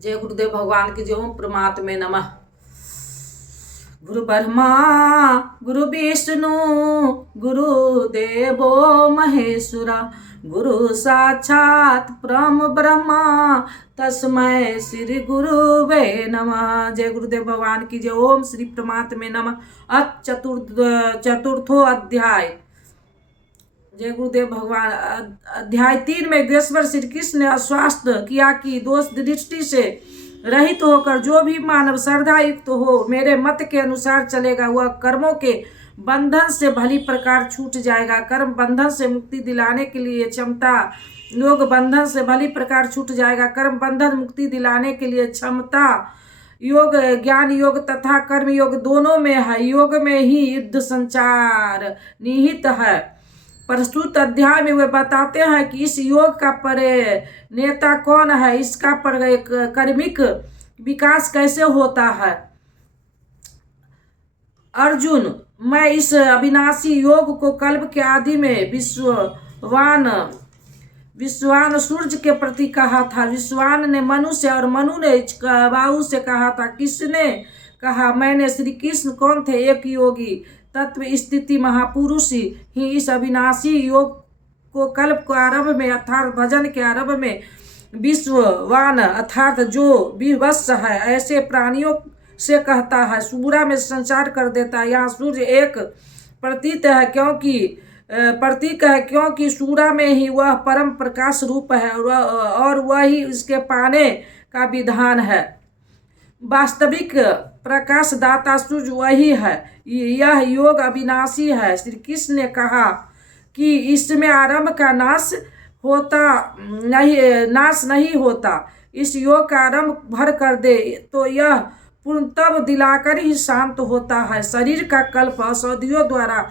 जय गुरुदेव भगवान की जय। ओम परमात्मे नमः। गुरु ब्रह्मा गुरु विष्णु गुरुदेवो महेश्वरा, गुरु साक्षात परम ब्रह्मा तस्मै श्री गुरुवे नमः। जय गुरुदेव भगवान की जय। ओम श्री परमात्मे नमः। चतुर्थो अध्याय। जय गुरुदेव भगवान। अध्याय 3 में योगेश्वर श्री कृष्ण ने आश्वस्त किया कि दोष दृष्टि से रहित होकर जो भी मानव श्रद्धा युक्त हो, मेरे मत के अनुसार चलेगा, वह कर्मों के बंधन से भली प्रकार छूट जाएगा। कर्म बंधन से मुक्ति दिलाने के लिए क्षमता योग बंधन से भली प्रकार छूट जाएगा। कर्म बंधन मुक्ति दिलाने के लिए क्षमता योग ज्ञान योग तथा कर्म योग दोनों में है। योग में ही युद्ध संचार निहित है। प्रस्तुत अध्याय में वे बताते हैं कि इस योग का नेता कौन है, इसका कर्मिक विकास कैसे होता है। अर्जुन, मैं इस अविनाशी योग को कल्प के आदि में विश्वान सूर्य के प्रति कहा था। विश्वान ने मनु से और मनु ने बाहु से कहा था। किसने कहा? मैंने। श्री कृष्ण कौन थे? एक योगी तत्व स्थिति महापुरुष ही इस अविनाशी योग को कल्प को आरंभ में अर्थात भजन के आरंभ में विश्ववान अर्थात जो विवश है ऐसे प्राणियों से कहता है, सूरा में संचार कर देता है। यहाँ सूर्य एक प्रतीक है क्योंकि सूरा में ही वह परम प्रकाश रूप है और वह ही इसके पाने का विधान है। वास्तविक प्रकाश दाता सूर्य वही है। यह योग अविनाशी है। श्री कृष्ण ने कहा कि इसमें आरंभ का नाश नहीं होता। इस योग का आरंभ भर कर दे तो यह पूर्णतः दिलाकर ही शांत होता है। शरीर का कल्प औषधियों द्वारा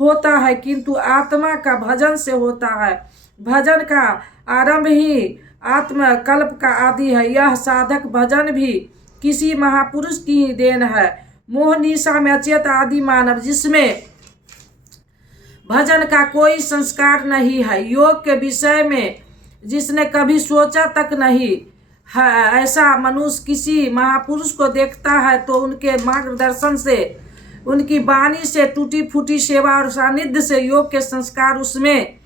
होता है किंतु आत्मा का भजन से होता है। भजन का आरंभ ही आत्म कल्प का आदि है। यह साधक भजन भी किसी महापुरुष की ही देन है। मोह निशा में अचेत आदि मानव जिसमें भजन का कोई संस्कार नहीं है, योग के विषय में जिसने कभी सोचा तक नहीं है, ऐसा मनुष्य किसी महापुरुष को देखता है तो उनके मार्गदर्शन से, उनकी वाणी से, टूटी फूटी सेवा और सानिध्य से योग के संस्कार उसमें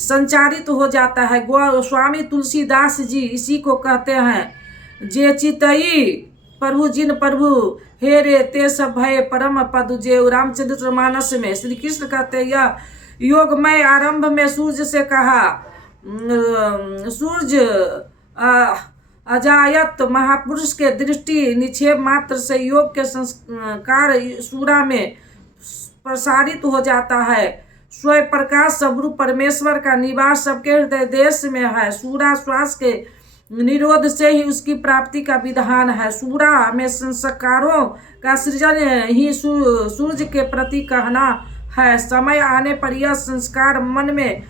संचारित हो जाता है। स्वामी तुलसीदास जी इसी को कहते हैं। जे चितई प्रभु जिन प्रभु हे रे ते सब भय परम पद जेऊ। रामचंद्र मानस में श्री कृष्ण कहते यह योग मैं आरंभ में सूर्य से कहा। सूर्य अजायत महापुरुष के दृष्टि निक्षेप मात्र से योग के संस्कार सूरा में प्रसारित हो जाता है। स्वयं प्रकाश स्वरूप परमेश्वर का निवास सबके हृदय देश में है। सूरा श्वास के निरोध से ही उसकी प्राप्ति का विधान है। सूरा में संस्कारों का सृजन ही सूर्य के प्रति कहना है। समय आने पर यह संस्कार मन में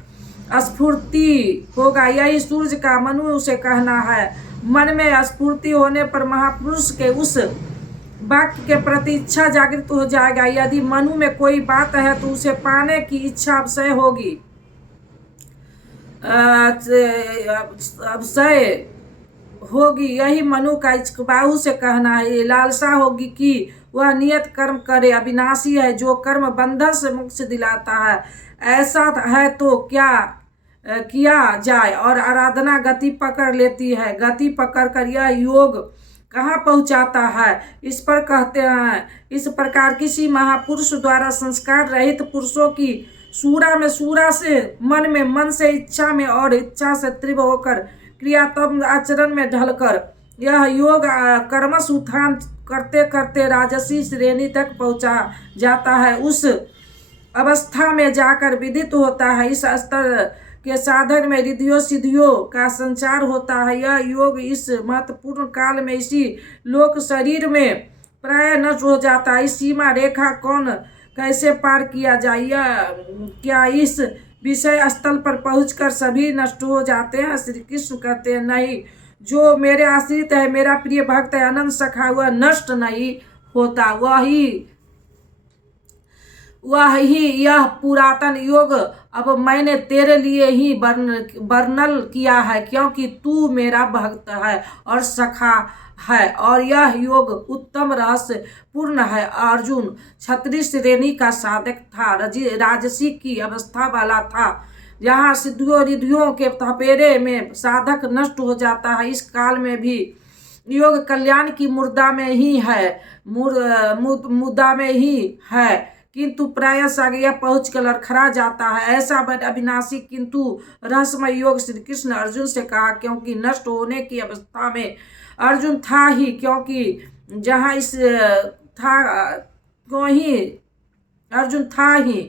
स्फूर्ति होगा, यही सूर्य का मनु से कहना है। मन में स्फूर्ति होने पर महापुरुष के उस वाक्य के प्रति इच्छा जागृत हो जाएगा। यदि मनु में कोई बात है तो उसे पाने की इच्छा अवश्य होगी, अवश्य होगी। यही मनु का बाहु से कहना है। ये लालसा होगी कि वह नियत कर्म करे। अविनाशी है जो कर्म बंधन से मुक्ति दिलाता है। ऐसा है तो क्या किया जाए और आराधना गति पकड़ लेती है। गति पकड़कर यह योग कहाँ पहुँचाता है, इस पर कहते हैं। इस प्रकार किसी महापुरुष द्वारा संस्कार रहित पुरुषों की सूरा से मन में, मन से इच्छा में और इच्छा से तीव्र होकर क्रियात्मक आचरण में ढलकर यह योग कर्मश उत्थान करते करते राजसी श्रेणी तक पहुँचा जाता है। उस अवस्था में जाकर विदित होता है। इस स्तर के साधन में रिद्धियों सिद्धियों का संचार होता है। यह योग इस महत्वपूर्ण काल में इसी लोक शरीर में प्राय नष्ट हो जाता है। इस सीमा रेखा कौन कैसे पार किया जाए? क्या इस विषय स्थल पर पहुंचकर सभी नष्ट हो जाते हैं? श्री कृष्ण कहते हैं नहीं, जो मेरे आश्रित है, मेरा प्रिय भक्त है, अनंत सखा, वह नष्ट नहीं होता। वह ही यह पुरातन योग अब मैंने तेरे लिए ही वर्णन किया है, क्योंकि तू मेरा भक्त है और सखा है, और यह योग उत्तम रहस्य पूर्ण है। अर्जुन क्षत्रिय श्रेणी का साधक था, राजसी की अवस्था वाला था, जहाँ सिद्धियों रिद्धियों के थपेरे में साधक नष्ट हो जाता है। इस काल में भी योग कल्याण की मुद्दा में ही है, मुद्दा में ही है, किंतु प्रायः आगे पहुँच कर लड़खड़ा जाता है। ऐसा अविनाशी किंतु रहस्यमय योग श्री कृष्ण अर्जुन से कहा, क्योंकि नष्ट होने की अवस्था में अर्जुन था ही, क्योंकि जहाँ इस था क्यों ही अर्जुन था ही,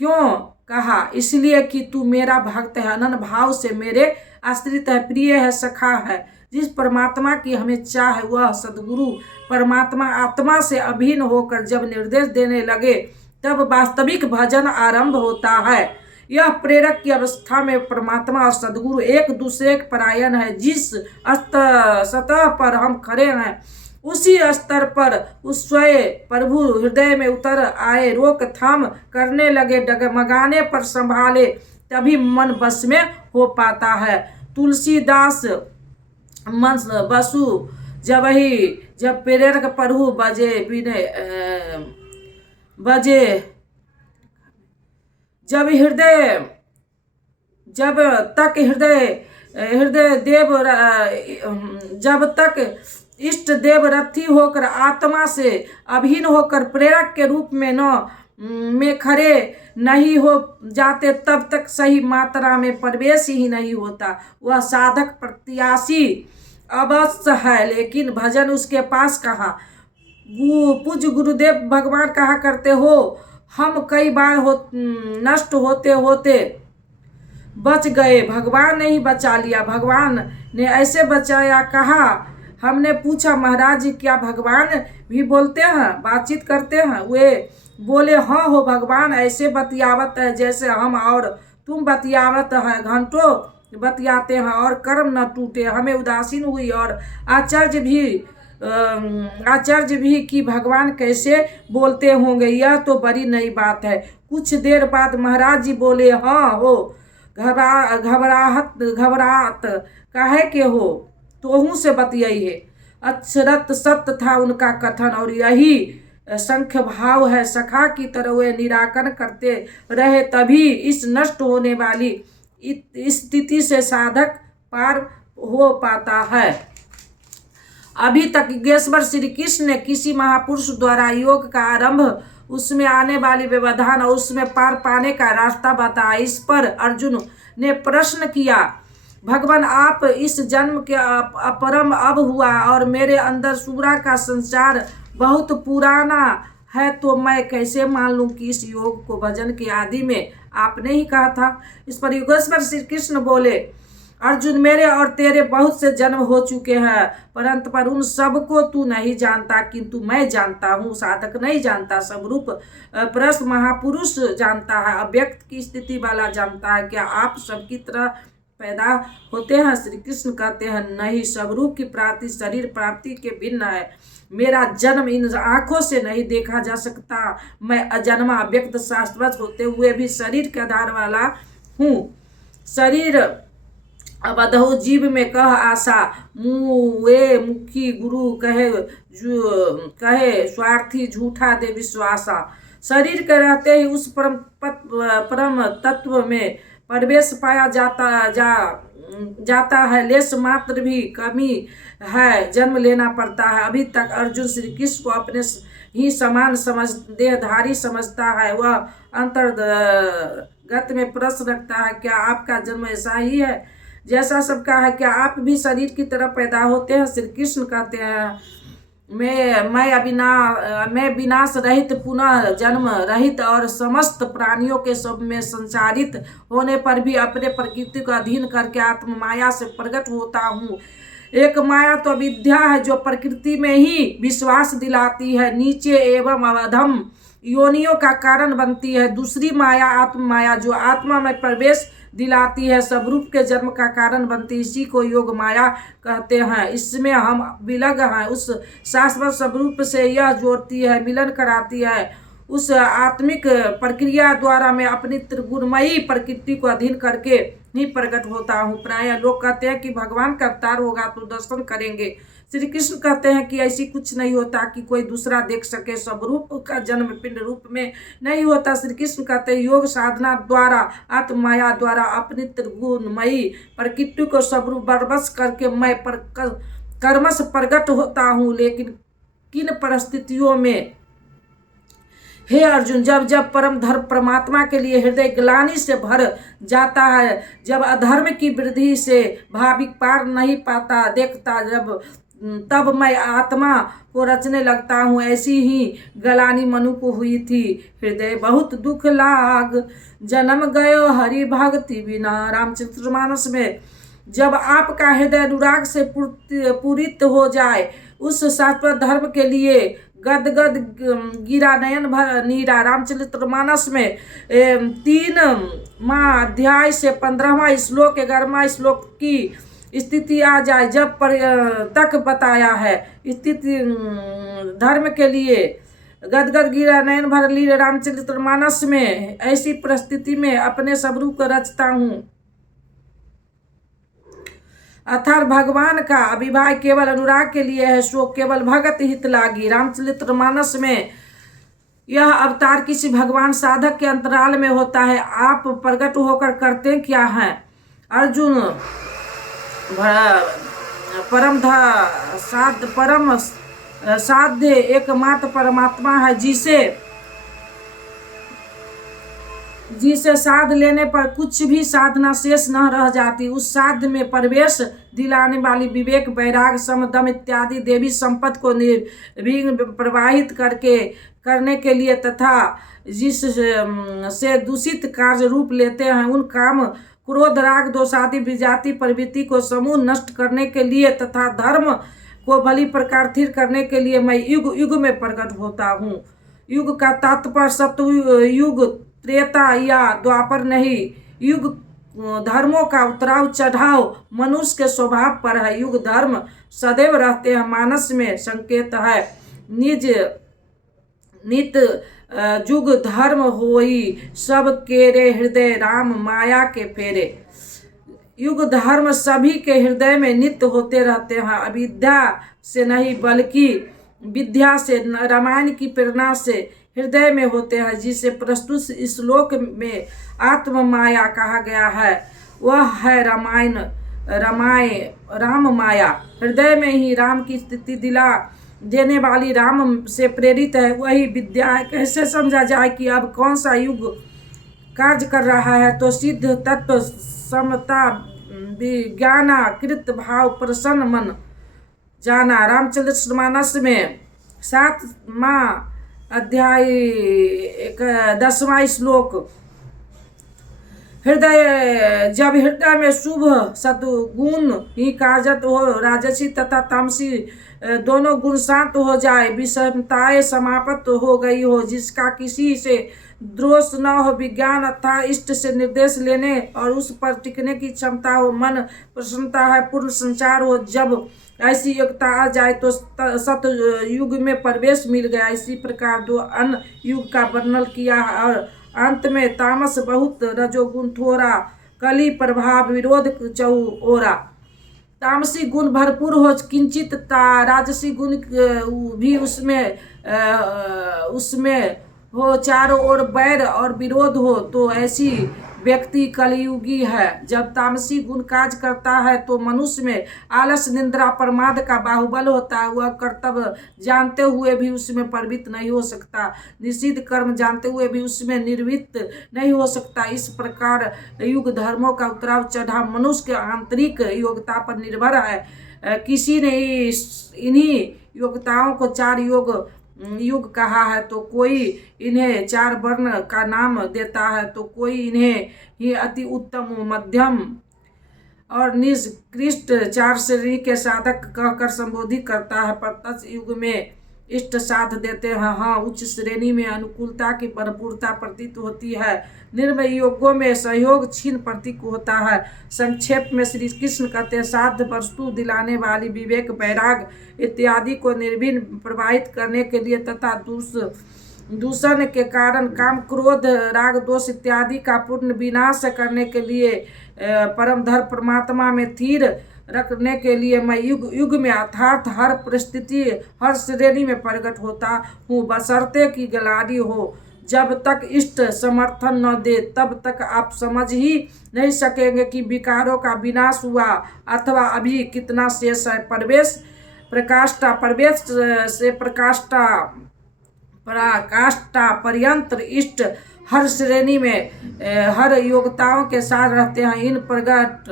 क्यों कहा, इसलिए कि तू मेरा भक्त है, अनन्य भाव से मेरे आश्रित है, प्रिय है, सखा है। जिस परमात्मा की हमें चाह है, वह सदगुरु परमात्मा आत्मा से अभिन्न होकर जब निर्देश देने लगे, तब वास्तविक भजन आरंभ होता है। यह प्रेरक की अवस्था में परमात्मा और सदगुरु एक दूसरे के परायण है। जिस सतह पर हम खड़े हैं, उसी स्तर पर उस स्वयं प्रभु हृदय में उतर आए, रोकथाम करने लगे, डगमगाने पर संभाले, तभी मन बस में हो पाता है। तुलसीदास मन बसु जब प्रेरक प्रभु बजे जब तक इष्ट देव रथी होकर आत्मा से अभिन्न होकर प्रेरक के रूप में खड़े नहीं हो जाते, तब तक सही मात्रा में प्रवेश ही नहीं होता। वह साधक प्रत्याशी अवश्य है, लेकिन भजन उसके पास कहाँ। पूज्य गुरुदेव भगवान कहा करते हो, हम कई बार नष्ट होते होते बच गए, भगवान ने ही बचा लिया, भगवान ने ऐसे बचाया। कहा, हमने पूछा, महाराज जी क्या भगवान भी बोलते हैं, बातचीत करते हैं? वे बोले, हाँ हो, भगवान ऐसे बतियावत है जैसे हम और तुम बतियावत है, घंटों बतियाते हैं और कर्म न टूटे। हमें उदासीन हुई और आश्चर्य भी कि भगवान कैसे बोलते होंगे, यह तो बड़ी नई बात है। कुछ देर बाद महाराज जी बोले, हाँ हो, घबराहट काहे के हो, तोहू से बतियाई है। अक्षरत सत्य था उनका कथन, और यही संख्य भाव है। सखा की तरह वे निराकरण करते रहे, तभी इस नष्ट होने वाली स्थिति से साधक पार हो पाता है। अभी तक योगेश्वर श्री कृष्ण ने किसी महापुरुष द्वारा योग का आरंभ, उसमें आने वाली व्यवधान और उसमें पार पाने का रास्ता बताया। इस पर अर्जुन ने प्रश्न किया, भगवान आप इस जन्म के अपरम अब हुआ और मेरे अंदर सूरा का संचार बहुत पुराना है, तो मैं कैसे मान लूं कि इस योग को भजन के आदि में आपने ही कहा था। इस पर योगेश्वर श्री कृष्ण बोले, अर्जुन मेरे और तेरे बहुत से जन्म हो चुके हैं, परंतु पर उन सबको तू नहीं जानता, किंतु मैं जानता हूँ। साधक नहीं जानता, स्वरूप प्रश्न महापुरुष जानता है, अव्यक्त की स्थिति वाला जानता है। क्या आप सबकी तरह पैदा होते हैं? श्री कृष्ण कहते हैं, नहीं, स्वरूप की प्राप्ति शरीर प्राप्ति के भिन्न है। मेरा जन्म इन आंखों से नहीं देखा जा सकता। मैं अजन्मा अव्यक्त शाश्वत होते हुए भी शरीर के आधार वाला हूँ। शरीर अबधो जीव में कह आशा, मुए मुखी गुरु कहे स्वार्थी झूठा दे विश्वासा। शरीर के रहते ही उस परम तत्व में प्रवेश पाया जाता है। लेश मात्र भी कमी है, जन्म लेना पड़ता है। अभी तक अर्जुन श्री कृष्ण को अपने ही समान देहधारी समझता है। वह अंतर्गत में प्रश्न रखता है, क्या आपका जन्म ऐसा ही है जैसा सबका है? क्या आप भी शरीर की तरह पैदा होते हैं? श्री कृष्ण कहते हैं, मैं विनाश रहित, पुनः जन्म रहित और समस्त प्राणियों के सब में संचारित होने पर भी अपने प्रकृति को अधीन करके आत्म माया से प्रकट होता हूँ। एक माया तो विद्या है जो प्रकृति में ही विश्वास दिलाती है, नीचे एवं अवधम योनियों का कारण बनती है। दूसरी माया आत्म माया जो आत्मा में प्रवेश दिलाती है, स्वरूप के जन्म का कारण बनती है। इसी को योग माया कहते हैं। इसमें हम विलग हैं, उस शाश्वत स्वरूप से यह जोड़ती है, मिलन कराती है। उस आत्मिक प्रक्रिया द्वारा मैं अपनी त्रिगुणमयी प्रकृति को अधीन करके ही प्रकट होता हूँ। प्रायः लोग कहते हैं कि भगवान का अवतार होगा तो दर्शन करेंगे। श्री कृष्ण कहते हैं कि ऐसी कुछ नहीं होता कि कोई दूसरा देख सके, सब रूप का जन्म पिंड रूप में नहीं होता। श्री कृष्ण कहते हैं योग साधना द्वारा आत्माया द्वारा अपनी त्रिगुणमयी प्रकृति को स्वरूप बरबस करके मैं कर्मश प्रकट होता हूँ। लेकिन किन परिस्थितियों में हे अर्जुन, जब जब परम धर्म परमात्मा के लिए हृदय ग्लानि से भर जाता है, जब अधर्म की वृद्धि से भाविक पार नहीं पाता देखता, तब मैं आत्मा को रचने लगता हूँ। ऐसी ही ग्लानि मनु को हुई थी। हृदय बहुत दुख लाग जन्म गयो हरि भक्ति बिना। रामचरितमानस में जब आपका हृदय अनुराग से पूरित हो जाए, उस शाश्वत धर्म के लिए गदगद गिरा नयन भर नीरा। रामचरितमानस में 3वां अध्याय से 15वां श्लोक 11वां श्लोक की स्थिति आ जाए, जब तक बताया है स्थिति धर्म के लिए गदगद गिरा नयन भर लीला। रामचरितमानस में ऐसी परिस्थिति में अपने स्वरूप को रचता हूँ, अर्थात भगवान का अभिभाय केवल अनुराग के लिए है, सो केवल भगत हित लागी। रामचरितमानस में यह अवतार किसी भगवान साधक के अंतराल में होता है। आप प्रकट होकर करते क्या हैं? अर्जुन परम साध्य एकमात्र परमात्मा है, जिसे साध लेने पर कुछ भी साधना शेष न रह जाती। उस साध्य में प्रवेश दिलाने वाली विवेक, वैराग, सम, दम इत्यादि देवी संपत्ति को निर्विघ्न प्रवाहित करने के लिए तथा जिस से दूषित कार्य रूप लेते हैं, उन काम क्रोध राग दोष आदि विजाति प्रवृत्ति को समूह नष्ट करने के लिए तथा धर्म को भली प्रकार स्थिर करने के लिए मैं युग युग में प्रकट होता हूँ। युग का तात्पर्य सत्य युग, त्रेता या द्वापर नहीं। युग धर्मों का उतराव चढ़ाव मनुष्य के स्वभाव पर है। युग धर्म सदैव रहते हैं, मानस में संकेत है। नित जुग धर्म होई, सब केरे हृदय राम माया के फेरे। युग धर्म सभी के हृदय में नित्य होते रहते हैं, अविद्या से नहीं बल्कि विद्या से, रामायण की प्रेरणा से हृदय में होते हैं। जिसे प्रस्तुत श्लोक में आत्म माया कहा गया है, वह है राम माया। हृदय में ही राम की स्थिति दिला देने वाली राम से प्रेरित है, वही विद्या है। कैसे समझा जाए कि अब कौन सा युग कार्य कर रहा है? तो सिद्ध तत्व समता विज्ञाना कृत भाव प्रसन्न मन जाना। रामचरितमानस में 7वां अध्याय 10वां श्लोक। जब हृदय में शुभ सद्गुण ही कार्यरत हो, राजसी तथा तामसी दोनों गुण शांत हो जाए, विषमताएं समाप्त हो गई हो, जिसका किसी से द्रोष न हो, विज्ञान अथवा इष्ट से निर्देश लेने और उस पर टिकने की क्षमता हो, मन प्रसन्नता है, पूर्ण संचार हो, जब ऐसी योग्यता आ जाए तो सत युग में प्रवेश मिल गया। इसी प्रकार 2 अन्य युग का वर्णन किया और अंत में तामस बहुत, रजोगुण थोड़ा, कली प्रभाव विरोध चौरा। तामसी गुण भरपूर हो किंचित, राजसी गुण भी उसमें हो, चारों ओर बैर और विरोध हो, तो ऐसी व्यक्ति कलयुगी है। जब तामसी गुण कार्य करता है तो मनुष्य में आलस, निंद्रा, प्रमाद का बाहुबल होता है। वह कर्तव्य जानते हुए भी उसमें प्रवृत्त नहीं हो सकता, निषिद्ध कर्म जानते हुए भी उसमें निर्वृत्त नहीं हो सकता। इस प्रकार युग धर्मों का उतराव चढ़ाव मनुष्य के आंतरिक योग्यता पर निर्भर है। किसी ने इन्हीं योग्यताओं को 4 युग कहा है, तो कोई इन्हें 4 वर्ण का नाम देता है, तो कोई इन्हें ही अति उत्तम, मध्यम और निष्कृष्ट 4 श्रेणी के साधक कहकर संबोधित करता है। प्रत्यक्ष युग में इष्ट साध देते हैं। हाँ, उच्च श्रेणी में अनुकूलता की भरपूरता प्रतीत होती है। निर्मय योगों में सहयोग क्षीण प्रतीत होता है। संक्षेप में श्री कृष्ण कहते हैं, साध्य वस्तु दिलाने वाली विवेक, वैराग इत्यादि को निर्विघ्न प्रवाहित करने के लिए तथा दूषण के कारण काम क्रोध राग दोष इत्यादि का पूर्ण विनाश करने के लिए परम धर्म परमात्मा में स्थिर रखने के लिए मैं युग युग में अर्थात हर परिस्थिति हर श्रेणी में प्रकट होता हूँ, बशर्ते की गलानी हो। जब तक इष्ट समर्थन न दे तब तक आप समझ ही नहीं सकेंगे कि विकारों का विनाश हुआ अथवा अभी कितना शेष है। प्रवेश से पराकाष्ठा पर्यंत इष्ट हर श्रेणी में हर योग्यताओं के साथ रहते हैं। इन प्रगट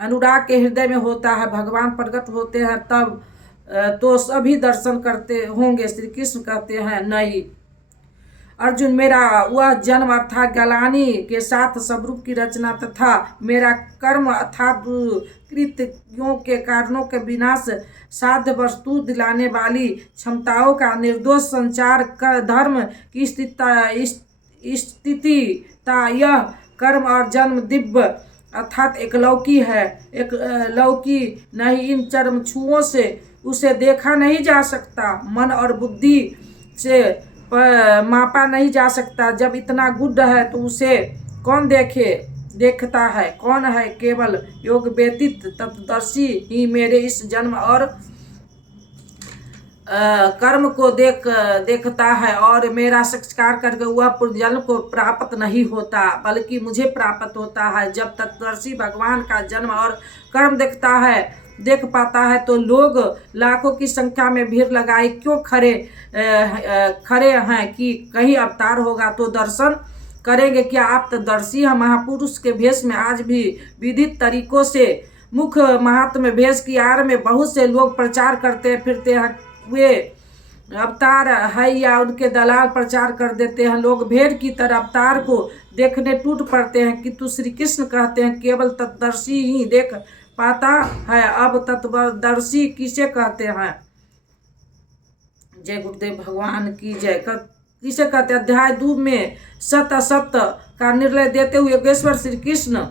अनुराग के हृदय में होता है। भगवान प्रकट होते हैं तब तो सभी दर्शन करते होंगे। श्री कृष्ण कहते हैं नहीं अर्जुन, मेरा वह जन्म अर्थात गलानी के साथ स्वरूप की रचना तथा मेरा कर्म अर्थात कृत्यों के कारणों के विनाश साध्य वस्तु दिलाने वाली क्षमताओं का निर्दोष संचार कर धर्म की स्थितिता यह कर्म और जन्म दिव्य अर्थात एकलौकी है। एक लौकी नहीं, इन चरम छुओं से उसे देखा नहीं जा सकता, मन और बुद्धि से मापा नहीं जा सकता। जब इतना गुड है तो उसे कौन देखता है? कौन है? केवल योग व्यतीत तत्वदर्शी ही मेरे इस जन्म और कर्म को देखता है और मेरा साक्षात्कार करके वह पुनर्जन्म को प्राप्त नहीं होता बल्कि मुझे प्राप्त होता है। जब तत्वदर्शी भगवान का जन्म और कर्म देख पाता है तो लोग लाखों की संख्या में भीड़ लगाए क्यों खड़े हैं कि कहीं अवतार होगा तो दर्शन करेंगे। क्या आप तत्वदर्शी हैं? महापुरुष के भेष में आज भी विधित तरीकों से मुख महात्म भेष की आड़ में बहुत से लोग प्रचार करते फिरते हैं। वे अवतार है या उनके दलाल प्रचार कर देते हैं। लोग भेड़ की तरह अवतार को देखने टूट पड़ते हैं किंतु श्री कृष्ण कहते हैं केवल तत्वदर्शी ही देख पाता है। अब तत्वदर्शी किसे कहते हैं? जय गुरुदेव भगवान की जय। किसे कहते हैं? अध्याय 2 में सत असत का निर्णय देते हुए योगेश्वर श्री कृष्ण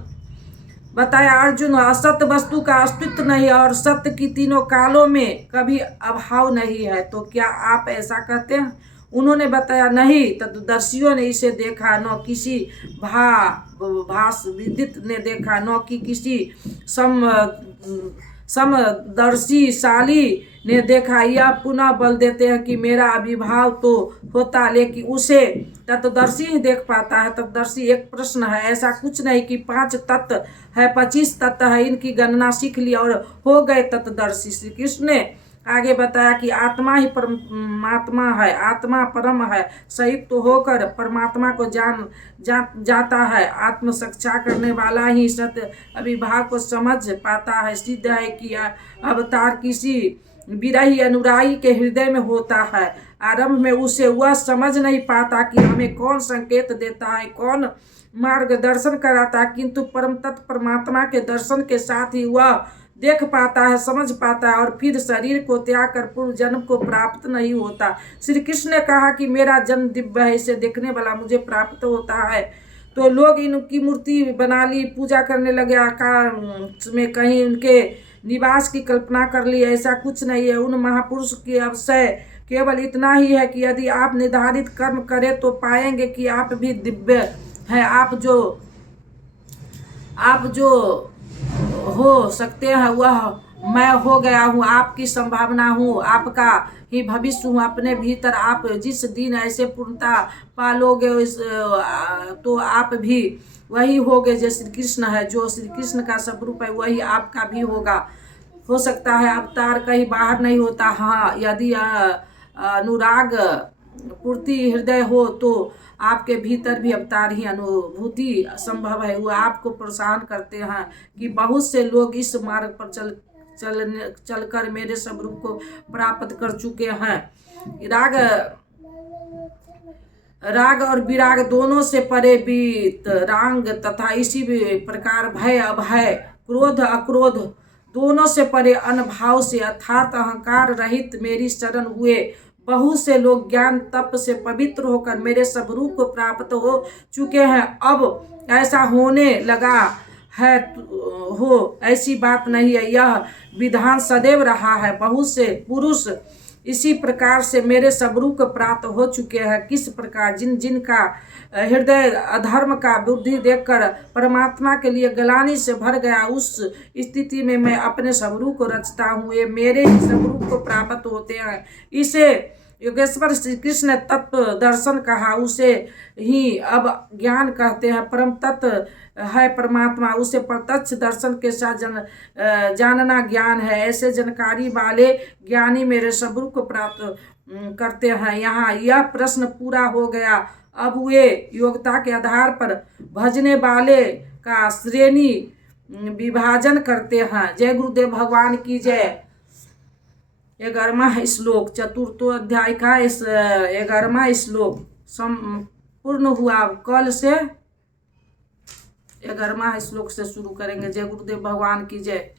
बताया अर्जुन, असत वस्तु का अस्तित्व नहीं और सत्य की तीनों कालों में कभी अभाव नहीं है। तो क्या आप ऐसा कहते हैं? उन्होंने बताया नहीं, तत्वदर्शियों ने इसे देखा, न किसी भास विदित ने देखा, न कि किसी समदर्शीशाली ने देखा। यह पुनः बल देते हैं कि मेरा अभिभाव तो होता लेकिन उसे तत्वदर्शी ही देख पाता है। तत्वदर्शी एक प्रश्न है, ऐसा कुछ नहीं कि 5 तत्व है 25 तत्व है, इनकी गणना सीख ली और हो गए तत्वदर्शी। श्री कृष्ण ने आगे बताया कि आत्मा ही परमात्मा है, आत्मा परम है, संयुक्त होकर परमात्मा को जाता है। आत्म साक्षात्कार करने वाला ही सत्य अभिभाव को समझ पाता है। सिद्ध है कि अवतार किसी विरही अनुरागी के हृदय में होता है। आरंभ में उसे वह समझ नहीं पाता कि हमें कौन संकेत देता है, कौन मार्गदर्शन कराता है, किंतु परम तत्व परमात्मा के दर्शन के साथ ही वह देख पाता है, समझ पाता है और फिर शरीर को त्याग कर पूर्व जन्म को प्राप्त नहीं होता। श्री कृष्ण ने कहा कि मेरा जन्म दिव्य है, इसे देखने वाला मुझे प्राप्त होता है। तो लोग इनकी मूर्ति बना ली, पूजा करने लगे, आकाश में कहीं उनके निवास की कल्पना कर ली। ऐसा कुछ नहीं है। उन महापुरुष की अवश्य केवल इतना ही है कि यदि आप निर्धारित कर्म करें तो पाएंगे कि आप भी दिव्य हैं। आप जो हो सकते हैं वह मैं हो गया हूँ, आपकी संभावना हूँ, आपका ही भविष्य हूँ। अपने भीतर आप जिस दिन ऐसे पूर्णता पालोगे तो आप भी वही होगे जो श्री कृष्ण है। जो श्री कृष्ण का स्वरूप है वही आपका भी होगा। हो सकता है अवतार कहीं बाहर नहीं होता। हाँ, यदि अनुराग पूर्ति हृदय हो तो आपके भीतर भी अवतार ही अनुभूति संभव है। वो आपको प्रोत्साहन करते हैं कि बहुत से लोग इस मार्ग पर चलकर मेरे स्वरूप को प्राप्त कर चुके हैं। राग और विराग दोनों से परे बीत रांग तथा इसी प्रकार भय अभय क्रोध अक्रोध दोनों से परे अनभाव से अर्थात अहंकार रहित मेरी शरण हुए बहुत से लोग ज्ञान तप से पवित्र होकर मेरे स्वरूप को प्राप्त हो चुके हैं। अब ऐसा होने लगा है ऐसी बात नहीं है। यह विधान सदैव रहा है। बहुत से पुरुष इसी प्रकार से मेरे सबरूप प्राप्त हो चुके हैं। किस प्रकार जिनका हृदय अधर्म का बुद्धि देखकर परमात्मा के लिए गलानी से भर गया, उस स्थिति में मैं अपने सबरूप को रचता हूँ, ये मेरे ही सबरूप को प्राप्त होते हैं। इसे योगेश्वर श्री कृष्ण ने तत्व दर्शन कहा, उसे ही अब ज्ञान कहते हैं। परम तत्व है परमात्मा, उसे प्रत्यक्ष दर्शन के साथ जानना ज्ञान है। ऐसे जानकारी वाले ज्ञानी मेरे स्वरूप को प्राप्त करते हैं। यहाँ यह प्रश्न पूरा हो गया। अब वे योग्यता के आधार पर भजने वाले का श्रेणी विभाजन करते हैं। जय गुरुदेव भगवान की जय। 11वां श्लोक, चतुर्थ अध्याय का 11वां श्लोक संपूर्ण हुआ। कल से 11वां श्लोक से शुरू करेंगे। जय गुरुदेव भगवान की जय।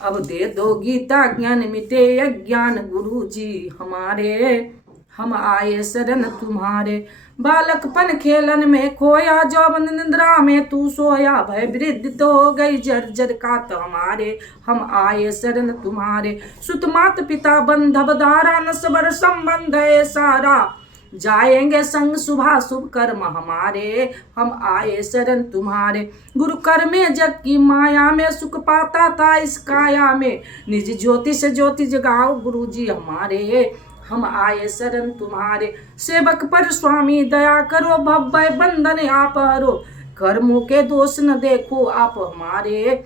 अब दे दो गीता ज्ञान मिटे अज्ञान, गुरु जी हमारे हम आए शरण तुम्हारे। बालकपन खेलन में खोया, जौवन निद्रा में तू सोया, भय वृद्ध तो हो गई जर्जर कात हमारे, हम आए शरण तुम्हारे। सुत मात पिता बंधव धारा, नस्बर संबंध है सारा, जाएंगे संग शुभा शुभ कर्म हमारे, हम आए शरण तुम्हारे। गुरु कर में जग की माया में सुख पाता था इस काया में, निज ज्योति से ज्योति जगाओ गुरु जी हमारे, हम आए शरण तुम्हारे। सेवक पर स्वामी दया करो, भवभय बंधन आप हरो, कर्मों के दोष न देखो आप हमारे,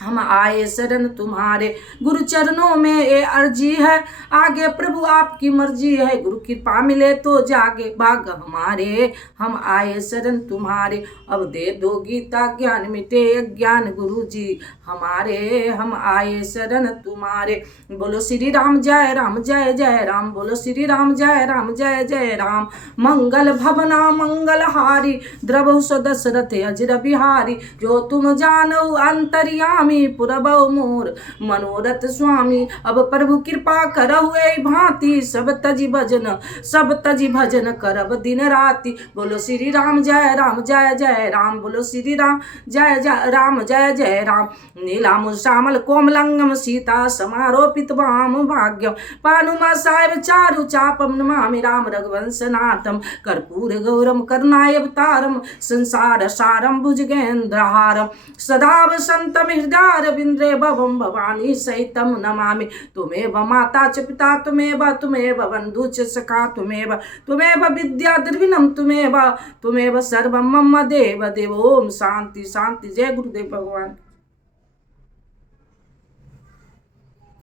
हम आए शरण तुम्हारे। गुरु चरणों में ये अर्जी है, आगे प्रभु आपकी मर्जी है, गुरु कृपा मिले तो जागे भाग हमारे, हम आए शरण तुम्हारे। अब दे दो गीता ज्ञान मिटे अज्ञान, गुरु जी हमारे, हम आए शरण तुम्हारे। बोलो श्री राम जय राम जय जय राम, बोलो श्री राम जय राम जय जय राम। मंगल भवना मंगल हारी, द्रवहु दशरथ अजर बिहारी, जो तुम जानो अंतर्यामी, पुरबौ मोर मनोरथ स्वामी। अब प्रभु कृपा करहु एहि भांति, सब तजी भजन करब दिन राति। बोलो श्री राम जय राम जय जय राम, बोलो श्री राम जय जय राम जय जय राम। नीलाम श्यामल कोमलंगम सीता समारोपित वाम भाग्यम, पानुमा साहेब चारु चापम नमामि राम रघुवंश नाथम। कर्पूर गौरम करुणावतारम, संसार सारम भुजगेन्द्रहारम, सदा वसंतम हृदय रविंद्रे भवम भवानी सहितम नमामि। तुमेव माता च पिता तुमेव बंधु च सखा तुमेव विद्या द्रविणम तुमेव सर्वम मम देव देव। ओम शांति शांति। जय गुरुदेव भगवान।